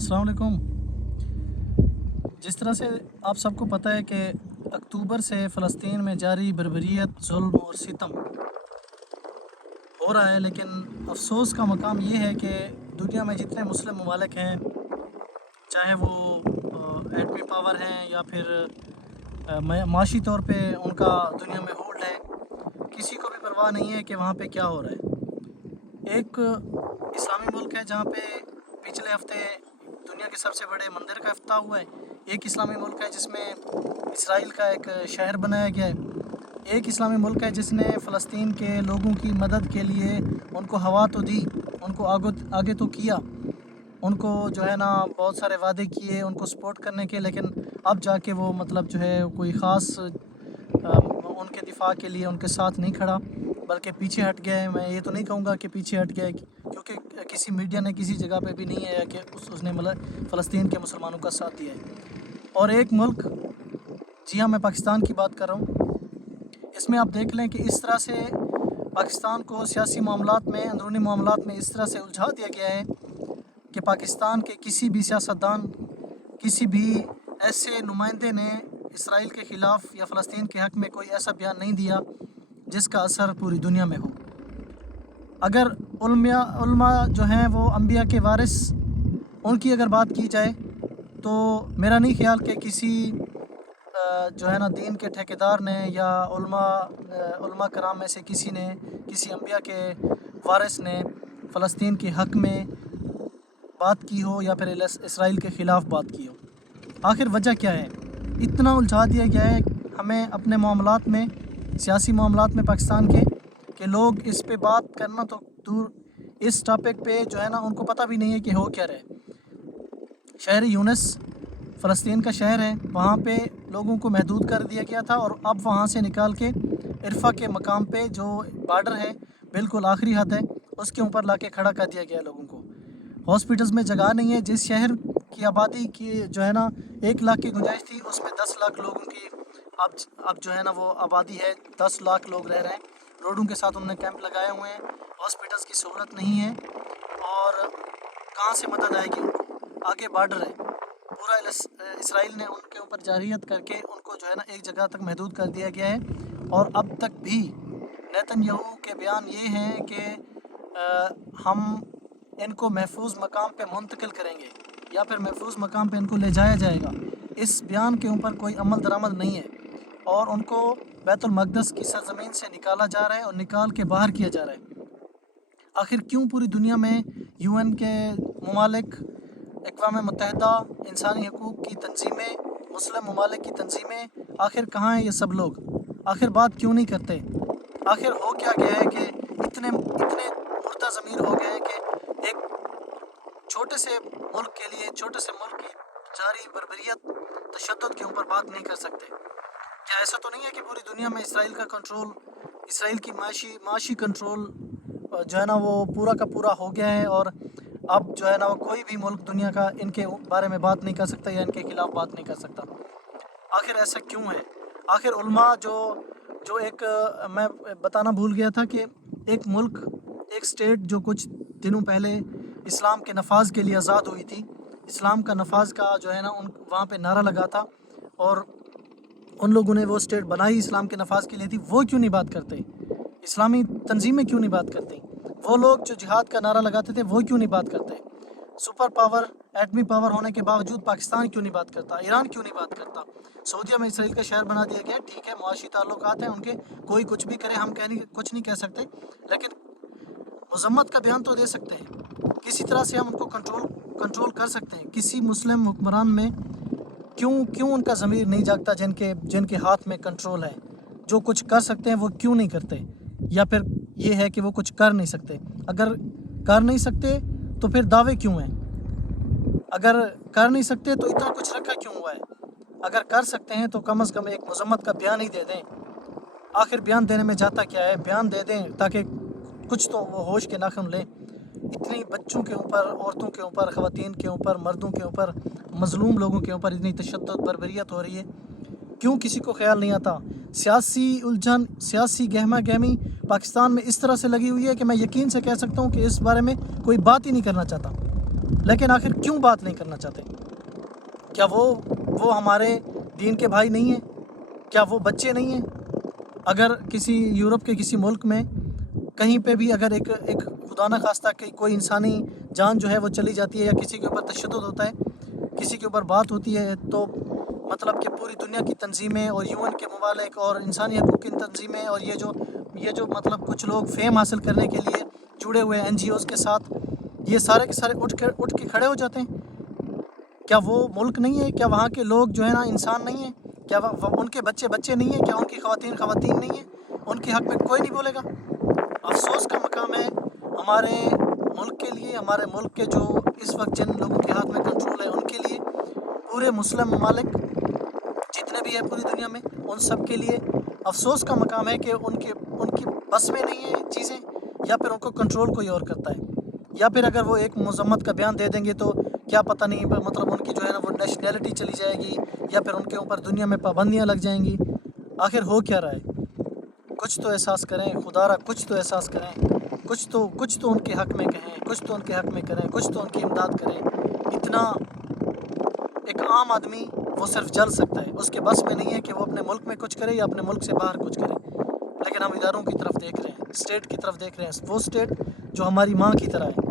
अस्सलाम वालेकुम। जिस तरह से आप सबको पता है कि अक्टूबर से फ़लस्तीन में जारी बर्बरियत, जुल्म और सितम हो रहा है, लेकिन अफ़सोस का मकाम ये है कि दुनिया में जितने मुस्लिम ममालिक हैं, चाहे वो एटमी पावर हैं या फिर माशी तौर पे उनका दुनिया में होल्ड है, किसी को भी परवाह नहीं है कि वहाँ पे क्या हो रहा है। एक इस्लामी मुल्क है जहाँ पे पिछले हफ्ते दुनिया के सबसे बड़े मंदिर का इफ्तिताह हुआ है। एक इस्लामी मुल्क है जिसमें इसराइल का एक शहर बनाया गया है। एक इस्लामी मुल्क है जिसने फ़लस्तीन के लोगों की मदद के लिए उनको हवा तो दी, उनको आगे तो किया, उनको जो है ना बहुत सारे वादे किए उनको सपोर्ट करने के, लेकिन अब जाके वो मतलब जो है कोई ख़ास उनके दिफा के लिए उनके साथ नहीं खड़ा, बल्कि पीछे हट गया है। मैं ये तो नहीं कहूँगा कि पीछे हट गया है, क्योंकि किसी मीडिया ने किसी जगह पे भी नहीं आया कि उसने मतलब फ़लस्तीन के मुसलमानों का साथ दिया है। और एक मुल्क, जी हाँ मैं पाकिस्तान की बात कर रहा हूँ, इसमें आप देख लें कि इस तरह से पाकिस्तान को सियासी मामलात में, अंदरूनी मामलात में इस तरह से उलझा दिया गया है कि पाकिस्तान के किसी भी सियासतदान, किसी भी ऐसे नुमाइंदे ने इसराइल के ख़िलाफ़ या फ़लस्तीन के हक़ में कोई ऐसा बयान नहीं दिया जिसका असर पूरी दुनिया में हो। अगर उलमा जो हैं वो अंबिया के वारिस, उनकी अगर बात की जाए तो मेरा नहीं ख्याल कि किसी जो है ना दीन के ठेकेदार ने या उलमा कराम में से किसी ने, किसी अंबिया के वारिस ने फ़लस्तीन के हक़ में बात की हो या फिर इसराइल के ख़िलाफ़ बात की हो। आखिर वजह क्या है? इतना उलझा दिया गया है हमें अपने मामलात में, सियासी मामलात में पाकिस्तान के, कि लोग इस पे बात करना तो दूर, इस टॉपिक पे जो है ना उनको पता भी नहीं है कि हो क्या रहे। शहर यूनिस फ़लस्तीन का शहर है, वहाँ पे लोगों को महदूद कर दिया गया था और अब वहाँ से निकाल के इरफा के मकाम पे जो बॉर्डर है, बिल्कुल आखिरी हद है, उसके ऊपर ला के खड़ा कर दिया गया लोगों को। हॉस्पिटल्स में जगह नहीं है। जिस शहर की आबादी की जो है ना 1 लाख की गुंजाइश थी, उसमें 10 लाख लोगों की अब जो है ना वो आबादी है, 10 लाख लोग रह रहे हैं। रोडों के साथ उन्होंने कैंप लगाए हुए हैं, हॉस्पिटल्स की सहूलत नहीं है और कहाँ से मदद आएगी उनको? आगे बॉर्डर है, पूरा इसराइल ने उनके ऊपर जारियत करके उनको जो है ना एक जगह तक महदूद कर दिया गया है। और अब तक भी नेतन्याहू के बयान ये हैं कि हम इनको महफूज मकाम पे मुंतकिल करेंगे या फिर महफूज मकाम पे इनको ले जाया जाएगा। इस बयान के ऊपर कोई अमल दरामद नहीं है और उनको बैतुल मक़दस की सरज़मीन से निकाला जा रहा है और निकाल के बाहर किया जा रहा है। आखिर क्यों पूरी दुनिया में UN के ममालिक, अक़वाम मुत्तहिदा, इंसानी हकूक़ की तंजीमें, मुस्लिम ममालिक की तंजीमें, आखिर कहाँ हैं ये सब लोग? आखिर बात क्यों नहीं करते? आखिर हो क्या गया है कि इतने मुर्दा ज़मीर हो गए हैं कि एक छोटे से मुल्क के लिए, छोटे से मुल्क की जारी बर्बरियत, तशद्दुद के ऊपर बात नहीं कर सकते? क्या ऐसा तो नहीं है कि पूरी दुनिया में इसराइल का कंट्रोल, इसराइल की माशी कंट्रोल जो है ना वो पूरा का पूरा हो गया है और अब जो है ना वो कोई भी मुल्क दुनिया का इनके बारे में बात नहीं कर सकता या इनके ख़िलाफ़ बात नहीं कर सकता? आखिर ऐसा क्यों है? आखिर उलमा जो एक मैं बताना भूल गया था कि एक मुल्क, एक स्टेट जो कुछ दिनों पहले इस्लाम के नफाज के लिए आज़ाद हुई थी, इस्लाम का नफाज का जो है ना वहाँ पे नारा लगा था और उन लोगों ने वो स्टेट बनाई इस्लाम के नफाज के लिए थी, वो क्यों नहीं बात करते? इस्लामी तंजीमें क्यों नहीं बात करती? वो लोग जो जिहाद का नारा लगाते थे वो क्यों नहीं बात करते? सुपर पावर, एटमी पावर होने के बावजूद पाकिस्तान क्यों नहीं बात करता? ईरान क्यों नहीं बात करता? सऊदीया में इसराइल का शहर बना दिया गया, ठीक है, मुआशी ताल्लुकात हैं उनके, कोई कुछ भी करे, हम कुछ नहीं कह सकते, लेकिन मज़म्मत का बयान तो दे सकते हैं। किसी तरह से हम उनको कंट्रोल कर सकते हैं। किसी मुस्लिम हुक्मरान में क्यों उनका ज़मीर नहीं जागता, जिनके हाथ में कंट्रोल है, जो कुछ कर सकते हैं वो क्यों नहीं करते? या फिर ये है कि वो कुछ कर नहीं सकते? अगर कर नहीं सकते तो फिर दावे क्यों हैं? अगर कर नहीं सकते तो इतना कुछ रखा क्यों हुआ है? अगर कर सकते हैं तो कम से कम एक मज़म्मत का बयान ही दे दें। आखिर बयान देने में जाता क्या है? बयान दे दें ताकि कुछ तो वो होश के नाखुन लें। इतनी बच्चों के ऊपर, औरतों के ऊपर, ख़वातीन के ऊपर, मर्दों के ऊपर, मज़लूम लोगों के ऊपर इतनी तशद्दुद, बर्बरियत हो रही है, क्यों किसी को ख्याल नहीं आता? सियासी उलझन, सियासी गहमा गहमी पाकिस्तान में इस तरह से लगी हुई है कि मैं यकीन से कह सकता हूँ कि इस बारे में कोई बात ही नहीं करना चाहता। لیکن آخر کیوں بات نہیں کرنا چاہتے؟ کیا وہ ہمارے دین کے بھائی نہیں ہیں؟ کیا وہ بچے نہیں ہیں؟ اگر کسی یورپ کے کسی ملک میں کہیں پہ بھی اگر ایک خدا نہ خواستہ کہ کوئی انسانی جان جو ہے وہ چلی جاتی ہے، یا کسی کے اوپر تشدد ہوتا ہے، کسی کے اوپر بات ہوتی ہے، تو مطلب کہ پوری دنیا کی تنظیمیں اور UN کے ممالک اور انسانی حقوق کی تنظیمیں اور یہ جو مطلب کچھ لوگ فیم حاصل کرنے کے لیے جڑے ہوئے NGOs کے ساتھ، یہ سارے کے سارے اٹھ کے کھڑے ہو جاتے ہیں؟ کیا وہ ملک نہیں ہے؟ کیا وہاں کے لوگ جو ہے نا انسان نہیں ہیں؟ کیا ان کے بچے نہیں ہیں؟ کیا ان کی خواتین نہیں ہیں؟ ان کے حق میں کوئی نہیں بولے گا؟ افسوس کا مقام ہے ہمارے ملک کے لیے، ہمارے ملک کے جو اس وقت جن لوگوں کے ہاتھ میں کنٹرول ہے ان کے لیے، پورے مسلم ممالک جتنے بھی ہیں پوری دنیا میں، ان سب کے لیے افسوس کا مقام ہے کہ ان کی بس میں نہیں ہے چیزیں، یا پھر ان کو کنٹرول کوئی اور کرتا ہے، یا پھر اگر وہ ایک مذمت کا بیان دے دیں گے تو کیا پتہ نہیں مطلب ان کی جو ہے نا وہ نیشنلٹی چلی جائے گی، یا پھر ان کے اوپر دنیا میں پابندیاں لگ جائیں گی۔ آخر ہو کیا رہا ہے؟ کچھ تو احساس کریں خدا را، کچھ تو احساس کریں، کچھ تو ان کے حق میں کہیں، کچھ تو ان کے حق میں کریں، کچھ تو ان کی امداد کریں۔ اتنا ایک عام آدمی وہ صرف جل سکتا ہے، اس کے بس میں نہیں ہے کہ وہ اپنے ملک میں کچھ کرے یا اپنے ملک سے باہر کچھ کرے۔ لیکن ہم اداروں کی طرف دیکھ رہے ہیں، اسٹیٹ کی طرف دیکھ رہے ہیں، وہ اسٹیٹ جو ہماری ماں کی طرح ہے۔